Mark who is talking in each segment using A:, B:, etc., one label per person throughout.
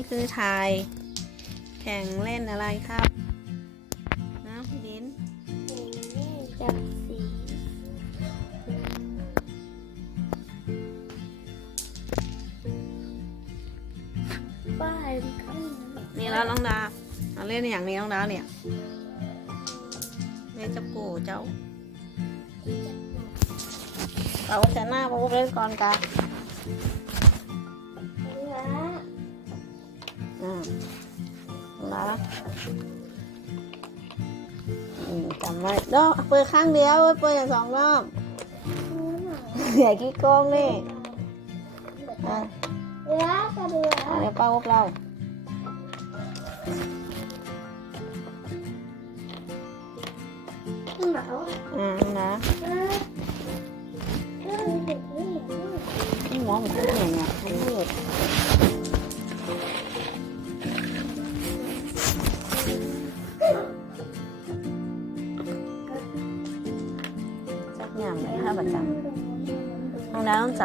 A: นี่คือถ่าย แข่งเล่นอะไรครับ นะพี่ดิน
B: จากสีป้ายมันก็มี
A: นี่แล้วน้องดาเอาเล่นอย่างนี้น้องดาวเนี่ยเล่นจับกูเจ้า เราก็จะหน้าปุ๊บเล่นก่อนกัน
B: อื
A: มนะอืมจำไว้เนาะเปิดข้างเดียวเว้ยเปิดอย่างสองรอบอย่าขี้โกงนี่อะ
B: เนื้อกระเดือ
A: อะเดี๋ยวป้าพวกเรา
B: หนาว
A: อ่านะ
B: เนื้อเนื้อเด็กนี่
A: นี่หมอมันเป็นยังไงให้เลือด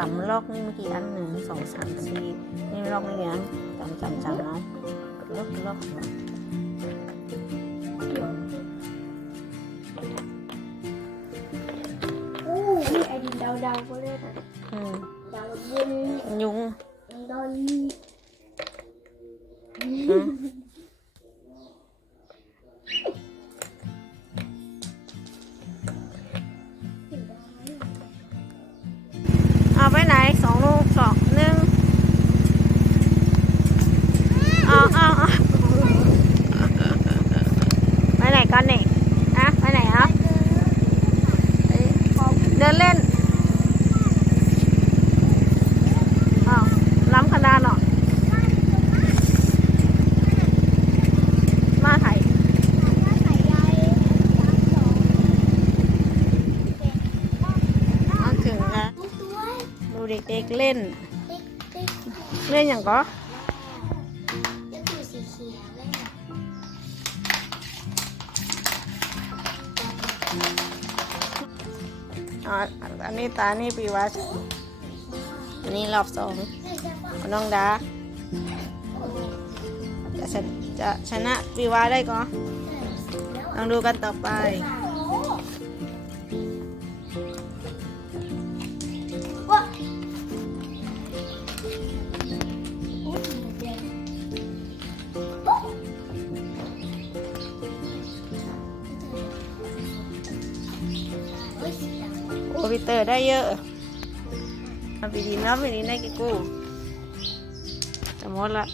A: ำน้องดาวต้องจำลอกนี่เมื่อกี้อันหนึ่งสองสามสี่นี่ลอกนี่ยังจำจำจำเนาะลอกลอก
B: อู้นี่ไอดินดาวๆก็เล่นอะ
A: อืม
B: ดาวบุญ
A: ยุง
B: ดอย
A: อืม ล่น เล่นอย่า
B: งก็จะตัวสีเขียวเลย
A: อ๋ออันนี้ตา นี่ปีวัดอันนี้รอบสองน้องดา จะชนะจะชนะปีวาได้ก็ลองดูกันต่อไป ได้เยอะเอาปีดีนะปีนี้ได้กี่กู้จะหมดละ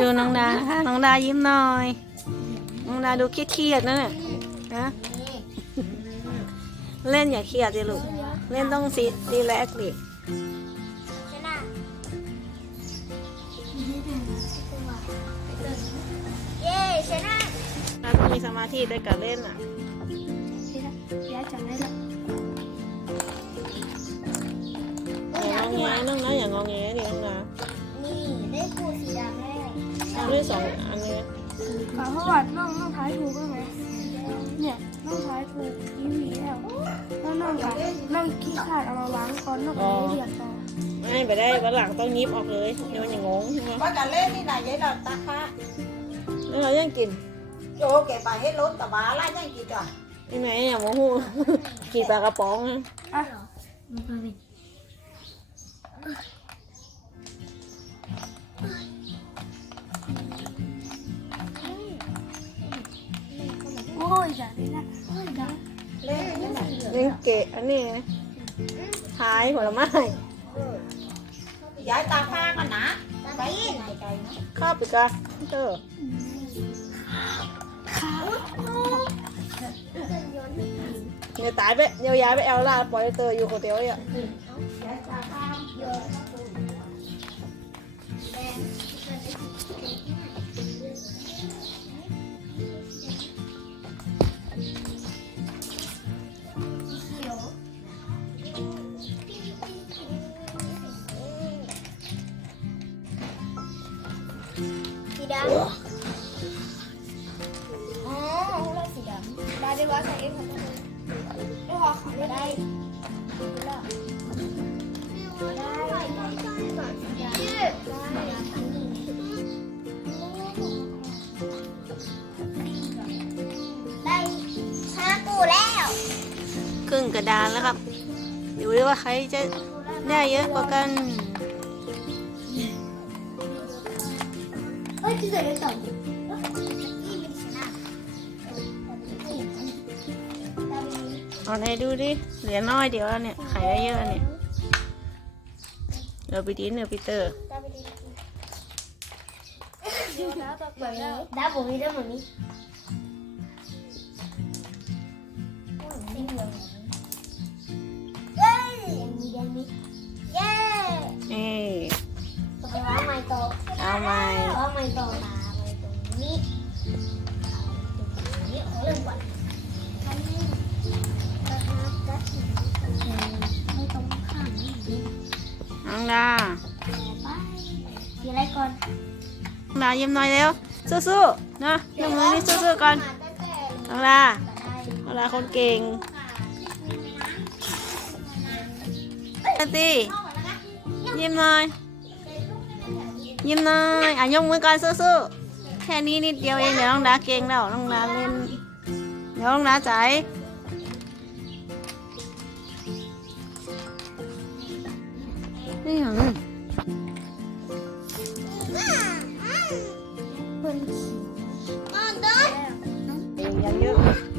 B: ดูน้อง
A: ดาค่ะน้องดายิ้มหน่อย น้องดาดูเครียดๆนะเนี่ยนะ
B: นี่
A: เล่นอย่าเครียดสิลูก เล่นต้องซีรีแลกซ์ดิ
B: ชนะเย้ชนะ
A: ถ้าต้องมีสมาธิด้วยการเล่นอะ
B: ชนะเดี๋ยวจำได้ละ
A: อย่างงอแงน้องนะอย่างงอแงดิน้องนะ
B: นี่ได้คู่สีดำแล้ว
A: เอาเล่นสองอันนี้
B: ขอเพราะว่าน้องน้องท้ายถูกใช่ไหมเนี่ยน้องท้ายถูกยีวีแล้วแล้วน้องกับน้องขี้ขาดเอามาล้างก่อนน้องก็ไม่เรียนต่อ
A: ไม่ไปได้วันหลังต้องยิบออกเลยเดี๋ยวมันอย่างงงใช่ไหม
C: ว่าจะเล่นนี่นะยายดอนตาค่ะ
A: แล้วเรายังกิน
C: โจแกไปให้รถตะบาไล่ยังกี่จ้ะ
A: นี่ไหมอย่างโมหูกินปลากระป๋องนะ
B: อะ โอ้ยจ้ะนี่นะโอ้ยจ้ะ
C: เล่นนี่นะ
A: ยังเกะอันนี้นะท้ายผลไม้
C: ยายตาค่ะกันนะ
B: ตา
C: ไปไกลๆนะ
A: ข้าบไปกะเตอร์เนี่ยตายไปเดี๋ยวย้ายไปแอลล่าปล่อยให้เตอร์อยู่คนเดียวอะ
D: สี กว่ากั
A: นเอ้
D: ยจะเกิดอะไรต่อ
A: เอาไหนดูดิ เหลือน้อยเดียวแล้วเนี่ย ขายได้เยอะเนี่ยเดี๋ยวไปดินเดี๋ยวไปเตอร์
D: ได้ผมมีได้ผมมี เอาไห
A: ม
D: ว่าไม่โตมาไม่ตรงนี้นี่ขอเริ่มก่อนอันนี้ไม่ตรงข้างนี่
A: น้องดา
D: ไปมีอะไรก่อน
A: น้องดายิ้มหน่อยเร็ว สู้ๆนะยกมือนี่สู้ๆก่อนน้องดาน้องดาคนเก่งอาตียิ้มหน่อย ยิ้มหน่อยอะยกมือก่อนสู้ๆแค่นี้นิดเดียวเองเดี๋ยวน้องดาเก่งแล้วน้องดาเล่นเดี๋ยวน้องดาใจนี่หยัง
D: เพิ่นขี่อ๋อเด้อ
A: ยังเยอะ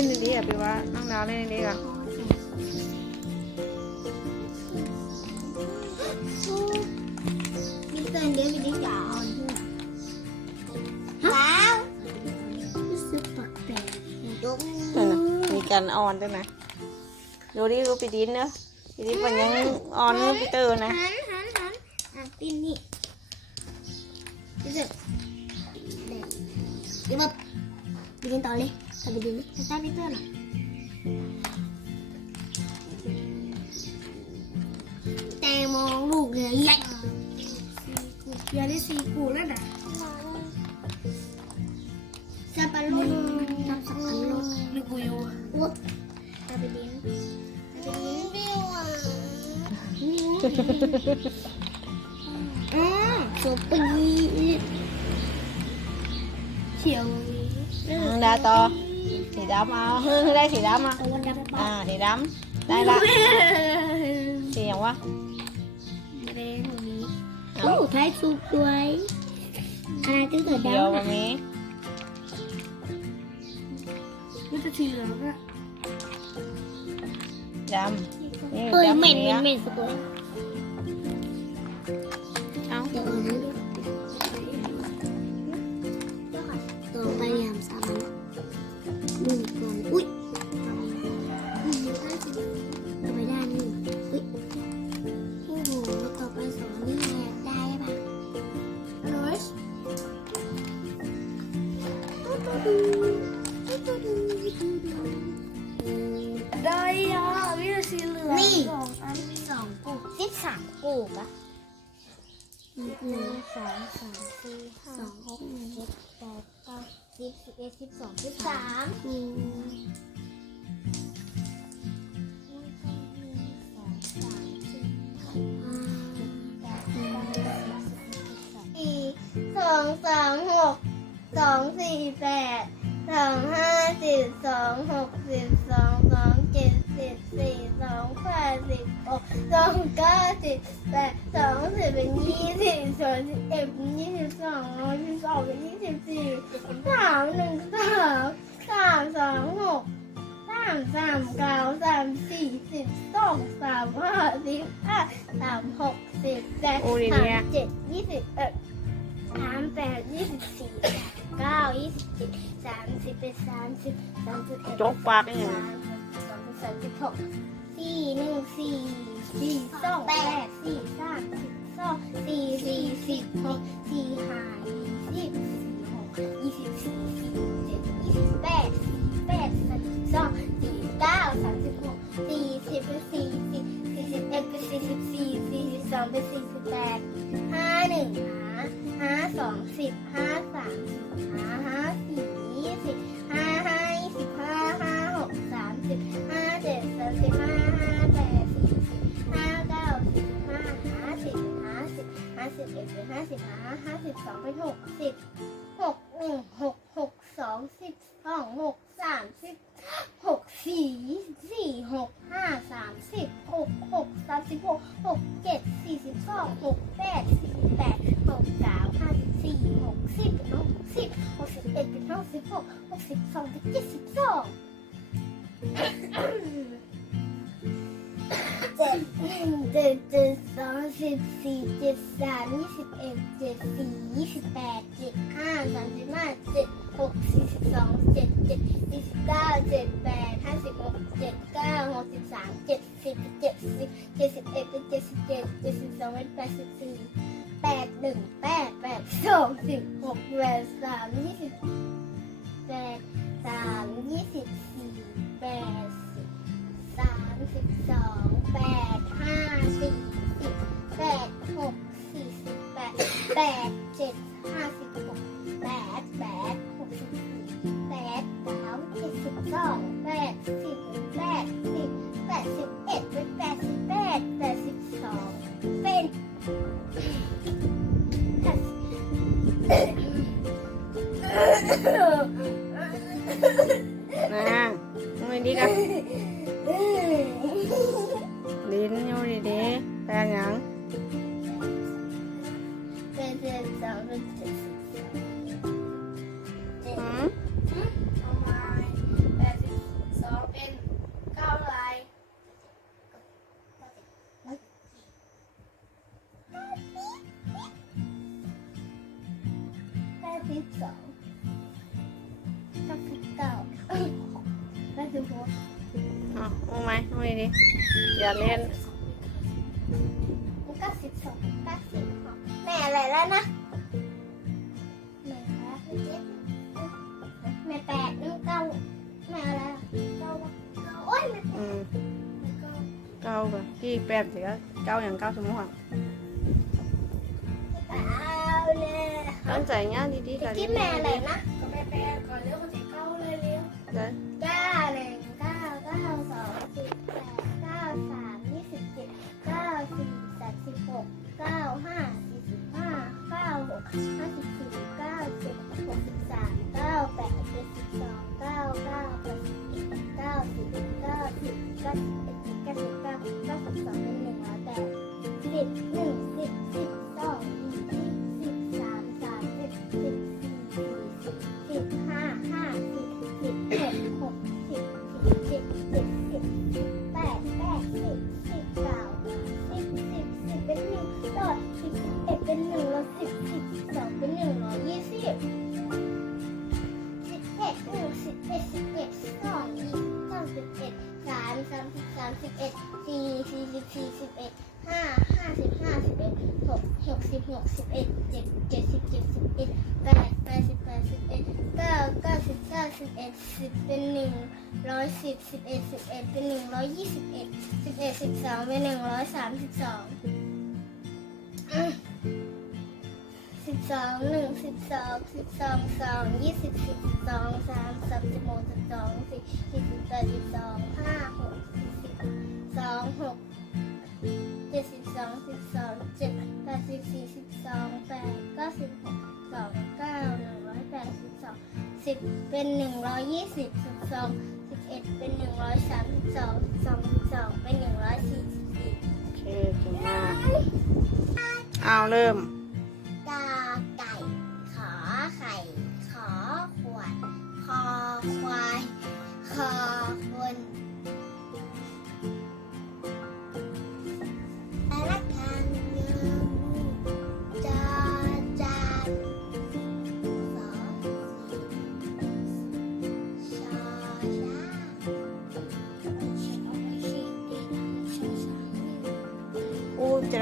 A: ล่นดีๆอะพี่ว่าน้องดาวเล่นดีๆอะ
D: มีเตือนเดี๋ยวมีดิ้งอ่อนแล้วรู้สึกแปลกๆดุ๊ก
A: นั่นน่ะมีการออนด้วยนะดูดิดูปีดินเนอะปีดินมันยังออนเนอะปีเตอร์นะ
D: อืมสุปีเขียว
A: น้องดาวต่อสีดำเอาเฮ้ยได้สีดำอะ
D: เอาวันดำไป
A: อ่าสีดำได้ละสีอย่างวะ
D: แดงตรงนี้โอ้ไทยสุกด้วยอะไรตั้งแต่
A: เดียว
D: ดำ
A: แบบนี้
D: มันจะสีเหลืองอะ
A: ดำนี่
D: เฮ้ย
A: ดำ
D: เหม็นเหม็
A: นี้
D: นเหม็นสุดเลย สี่สองแปดสิบหกสองเก้าสิบแปดสองสิบเป็นยี่สิบสองสิบเอ็ดเป็นยี่สิบสองร้อยสิบสองเป็นยี่สิบสี่สามหนึ่งสามสามสองหกสาา
B: มสามเก้าสามสี่สิบสองสามห้าสิบห้าสามหกสิบแปด
A: โอ้ดี
B: สา
A: เนี่
B: ม
A: ย
B: เจ็ดยี่สิบเอ็ดสามแปดยี่สิบสี่เก้ายี่สิบเจ็ดสามสิบเอ็ดสามสิบสามสิบเอ็ด
A: จกปากได้ยังไง
B: สามสามสิบหก สี่หนึ่งสี่สี่สองแปดสี่สามสิบสองสี่สี่สิบหกสี่ห้ายี่สิบสี่หกยี่สิบสี่สี่เจ็ดยี่สิบแปดสี่แปดสามสิบสองสี่เก้าสามสิบหกสี่สิบเป็นสี่สิบสี่สิบเอ็ดเป็นสี่สิบสี่สี่สิบสองเป็นสี่สิบแปดห้าหนึ่งหาห้าสองสิบห้าสามสิบห้า เป็นหกสิบหกหนึ่งหกหกสองสิบสองหกสามสิบหกสี่สี่หกห้าสามสิบหกหกสามสิบหกหกเจ็ดสี่สิบสองหกแปดสี่สิบแปดหกเก้าห้าสิบสี่หกสิบหกสิบหกสิบเอ็ดเป็นหกสิบหกหกสิบสองเป็นเจ็ดสิบสอง เจ็ดหนึ่งเจ็ดเจ็ดสองสิบสี่เจ็ดสามยี่สิบเอ็ดเจ็ดสี่ยี่สิบแปดเจ็ดห้าสามสิบห้าเจ็ดหกสี่สิบสองเจ็ดเจ็ดสี่สิบเก้าเจ็ดแปดห้าสิบหกเจ็ดเก้าหกสิบสามเจ็ดสิบเจ็ดสิบเจ็ดสิบเอ็ดเป็นเจ็ดสิบเจ็ดเจ็ดสิบสองเป็นแปดสิบสี่แปดหนึ่งแปดแปดสองสิบหกแปดสามยี่สิบแปดสามยี่สิบสี่แปด สามสิบสองแปดห้าสี่สิบแปดหกสี่สิบแปดแปดเจ็ดห้าสิบหกแปดแปดหกสิบสี่แปดสาเจ็ดสิบสองแปดสิบแปดสิบแปดสิบเอ็ดเป็นแปดสิบแปดแปดสิบสองเป็นนะ
A: อย่าเล่น
B: เก้าสิบสองเก้าสิบหกแม่อะไรแล้วนะแม่อะไรเจ็ดแม่แปดนึงเก้าแม่อะไรเก้าเก้าโอ้ยแม่
A: อืม
B: เก้า
A: เก้าก่อนพี่แปดสิก็เก้าอย่างเก้าสมมติว่า
B: เก้าเลย
A: ตั้งใจเงี้ยดีๆกัน
B: ที่แม่อะไรนะก็แม่แปดก่อนเร็วมันจะเก้าเลยเร็ว
A: เด้อ
B: เก้าหนึ่งเก้าเก้าสองสิบแปดเก้า สามยี่สิบเจ็ดเก้าสี่สามสิบหกเก้าห้าสี่สิบห้าเก้าหกห้าสิบสี่เก้าเจ็ดหกสิบสามเก้าแปดเจ็ดสิบสองเก้าเก้าแปดสิบเก้าสิบเก้าสิบเก้าสิบเก้าสิบเก้า ดสิบสองเป็นหนึ่งร้อยสามสิบสองสิบสองหนึ่งสิบสองสิบสองสองยี่สิบสิบสองสามสามสิบหกสิบสองสี่สี่สิบแปดสิบสองห้าหกสิบสองหกเจ็ดสิบสองสิบสองเจ็ดแปดสิบสี่สิบสองแปดเก้าสิบหกสองเก้าหนึ่งร้อยแปดสิบสองสิบเป็นหนึ่งร้อยยี่สิบสิบสอง เอ็ดเป็นหนึ่งร้อยสามสิบสองสิบสองสิบสองเป็นหนึ่งร้อยสี่สิบสี่
A: โอเคเก่งมากเอาเริ่ม
B: กาไก่ ขอไข่ ขอขวด คอควาย คอคน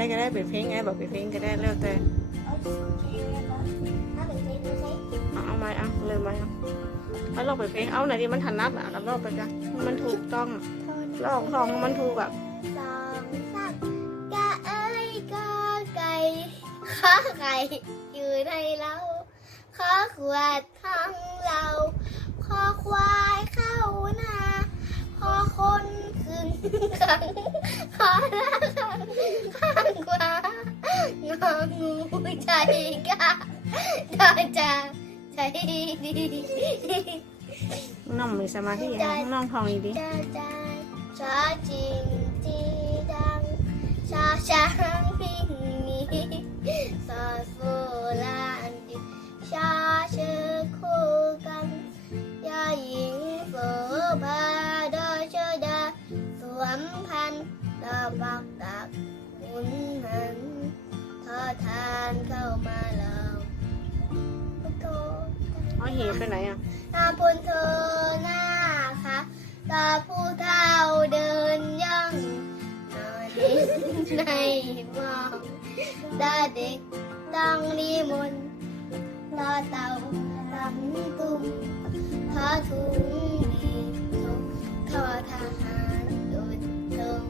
A: ก็ได้เป็นเพลงไงบอกเป็นเพลงก็ได้แล้วแต่
B: เอา
A: ไหมเอาเลยไหมเอาเอาลองไปเพลงเอาไหนดีมันถนัดอะแล้วลองไปกันมันถูกต้องลองลองมันถูกแบบ
B: สองสามกะเอ้ยกะไก่ข้าไก่อยู่ในเราข้าขวดทั้งเราข้อควายเข้านาข้อคนขึ้นขัง งองูใจกะดอจะใจดี
A: น้องมีสมาธิอะน้องทองอีดี
B: จะได้ชาจริงจีดังชาช้างพิงนี้สาฟูลานดิชาเชื่อคู่กันยาหญิงเฟือพาดอเชดาสวมพันตาบักตักหุนหัน อทานเข้ามาแล้วโต
A: เอาเหไปไหนอะ
B: ตาพลเธอหน้าค่ะตาผู้เฒ่าเดินย่องนอนดินในหมองตาเด็กตั้งนิมนต์ตาเต่าลำตุ้มทอถุงมีทุกทอทหารดุดลง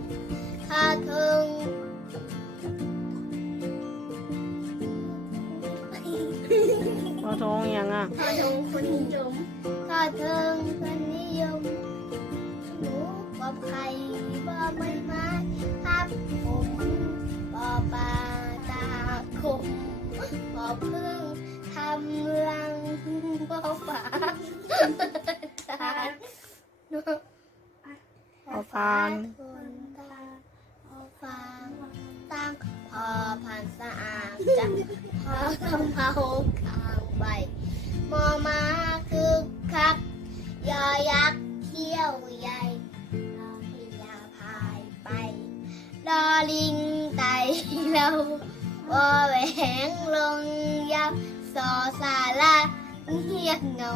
B: ทาทึง
A: พอทองยังอะ
B: ทอทงคนนิยมทอเทิงคนนิยมหนูปอบไข่ปอบใบไม้ครับผมปอปลาตาคมปอบพึ่งทำรังปอบฝาตา
A: เอาพาน
B: คนตาปอบฟางตั้งพอผ่านสะอาดจังพอคำเผาคาง ใบ มอมาคือคัก ยอยักษ์เที่ยวใหญ่รอพิยาพายไปรอลิงไต่เราวอแหวงลงยาวสอสาลาเงียบเหงา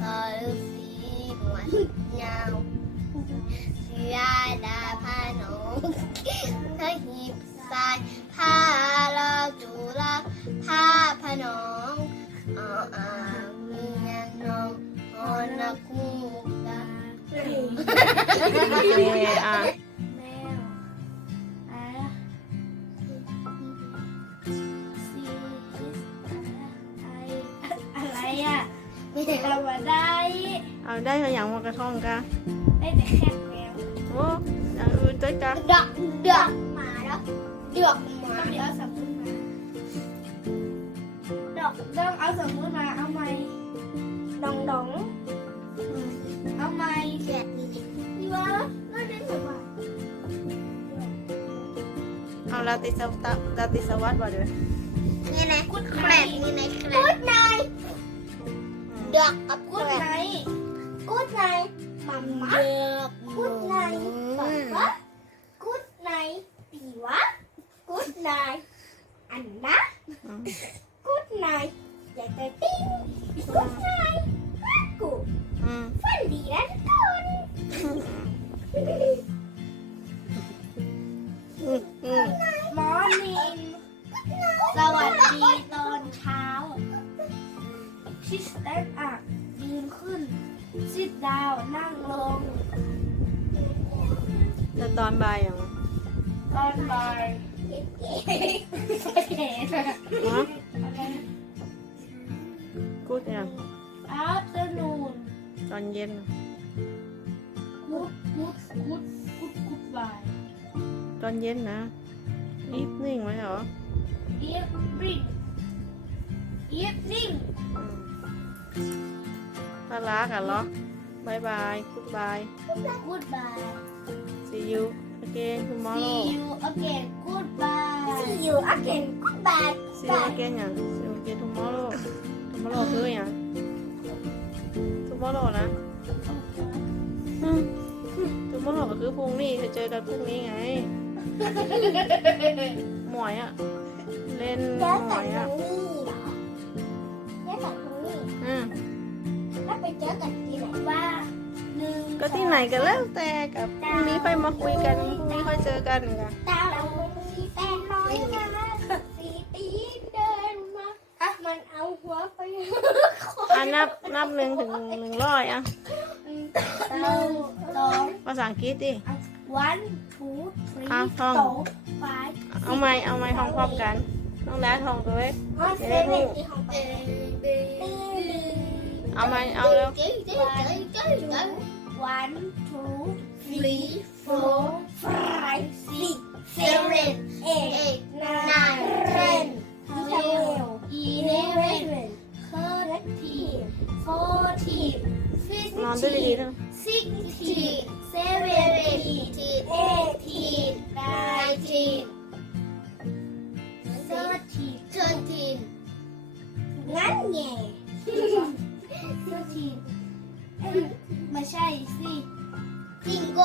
B: สอฤษีหนวดยาเสือดาพาหนองทหีบทรายผ้าลาจุลาผ้าพนอง เมียงนองออนักมูกตา
A: เออะ
B: แมวอะซีไออะไรอะเรามาได้
A: เอาได้มาอย่างมากระท่องกะ
B: ได้แต่แค่แมว
A: โอ้อย่างอื่นด้วยกะ
B: ดักดักหมาแล้วเดือกหมาเดี๋ยวสมมติมาดอกต้องเอาสมมติมาเอาไหมดองดองเอาไหมแกะนี่นี่วะก็ได้สบาย
A: เอาลาติสวัสลาติ สวัสดิ์บ่เด้อ
B: นี่นะกุดแกรดนี่นะแกรดกุดไนเดือกกับกุดไนกุดไนมัมมากุดไนปังวะกุดไต
A: อ
B: นเย็นนะ
A: อี
B: ฟนิ่
A: งไหมเหรอ
B: อีฟริ่งอีฟนิ่ง
A: อืมถ้ารักอะเหรอบายบายกูดบาย
B: กุดบ่าย
A: see you again
B: see
A: tomorrow
B: you again goodbye see you again goodbye
A: see you again อย่าง see you again tomorrow tomorrow คืออย่าง tomorrow นะอืม tomorrow ก็คือพรุ่งนี้จะเจอกันพรุ่งนี้ไง หมวยอะเล่นห
B: เจอ
A: ม
B: กั
A: วนย
B: ตร
A: อะ
B: งนี้เหรอเจอกันตรงนี้
A: อืม
B: แล้วไปเจอกันที่ไหนว่าหนึ่ง
A: ก็ที่ไหนกันแล้วแต่กับพรุ่งนี้ค่อยมาคุยกันพรุ่งนี้ค่อยเจอกันกัน
B: ตาเรามี
E: แปดร้อยนะสีตีนเดินมาอะมันเอาหัวไป
A: อะนับนับหนึ่งถึงหนึ่งร้อยอะ
E: หนึ่งสอง
A: ภาษาอังกฤษดิ
E: one two three
A: อะท่อง
E: four five
A: เอาไม้เอาไม้ท่องพร้อมกันน้องดาท่องตัวเอง
E: ห้าเซเว่นที่ของเต้
A: เอาไม้เอาแล้ว
E: one two three four five six seven eight nine ten twelve eleven thirteen fourteen
A: นอนด้วยดีๆ
E: fifteen
A: นะ
E: sixteen seventeen eighteen nineteen thirteen งั้นไง thirteen ไม่ใช่สิจิงโก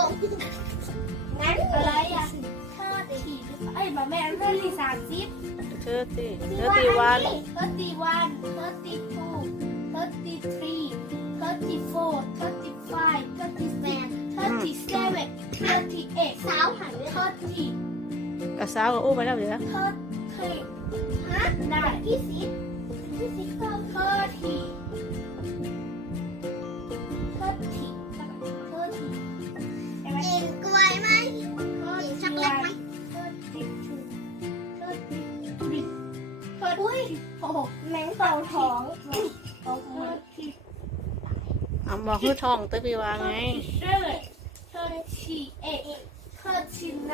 E: งั้นอะไรอะเธา
A: วก็อู้ไปแล้วเธอ
E: เคยฮะได้ที่สิบที่สิก็เธอทีเธอทีเธอทีเห็น
B: กลวไหม
E: เห็
B: นช็อไหม
E: เธอทีเธอทีเธออุ้ยโอ้แมงเป่ท้องเธอที
A: อะบอกคือทองตะปีวาไง
E: เธอที
A: เอ็ดเธอทีไน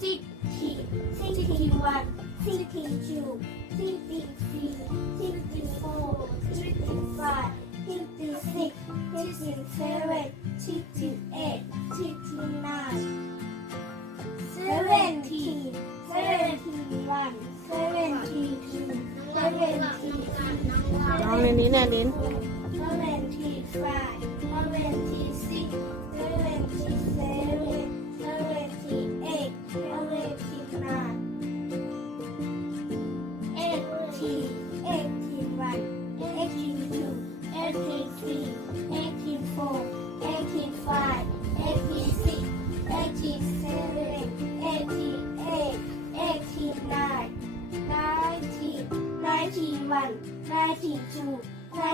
E: Sixty, sixty-one, sixty-two, sixty-three, sixty-four, sixty-five, sixty-six, sixty-seven, sixty-eight, sixty-nine, seventy, seventy-one, seventy-two, seventy.
A: นอนในนี้แน่ลิ้น
E: Seventy-five, seventy-six,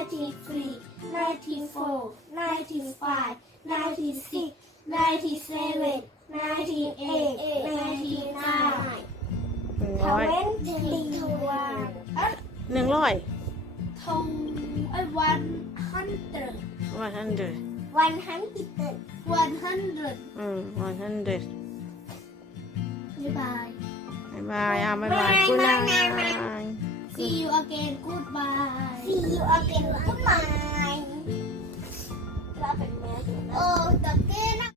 E: 93, 94, 95, 96, 97, 98, 99,
A: หนึ่งร้อย
E: 21,
A: หนึ่งร้อย
E: 100,
A: วันฮันเด
E: ด 100, 100.
A: อืมวันฮันเด
E: ด Goodbye.
A: บายบายอะบายบายกูลา
E: See you again goodbye
B: See you again goodbye เราเป็นแม่โอ้ตะเกียนะ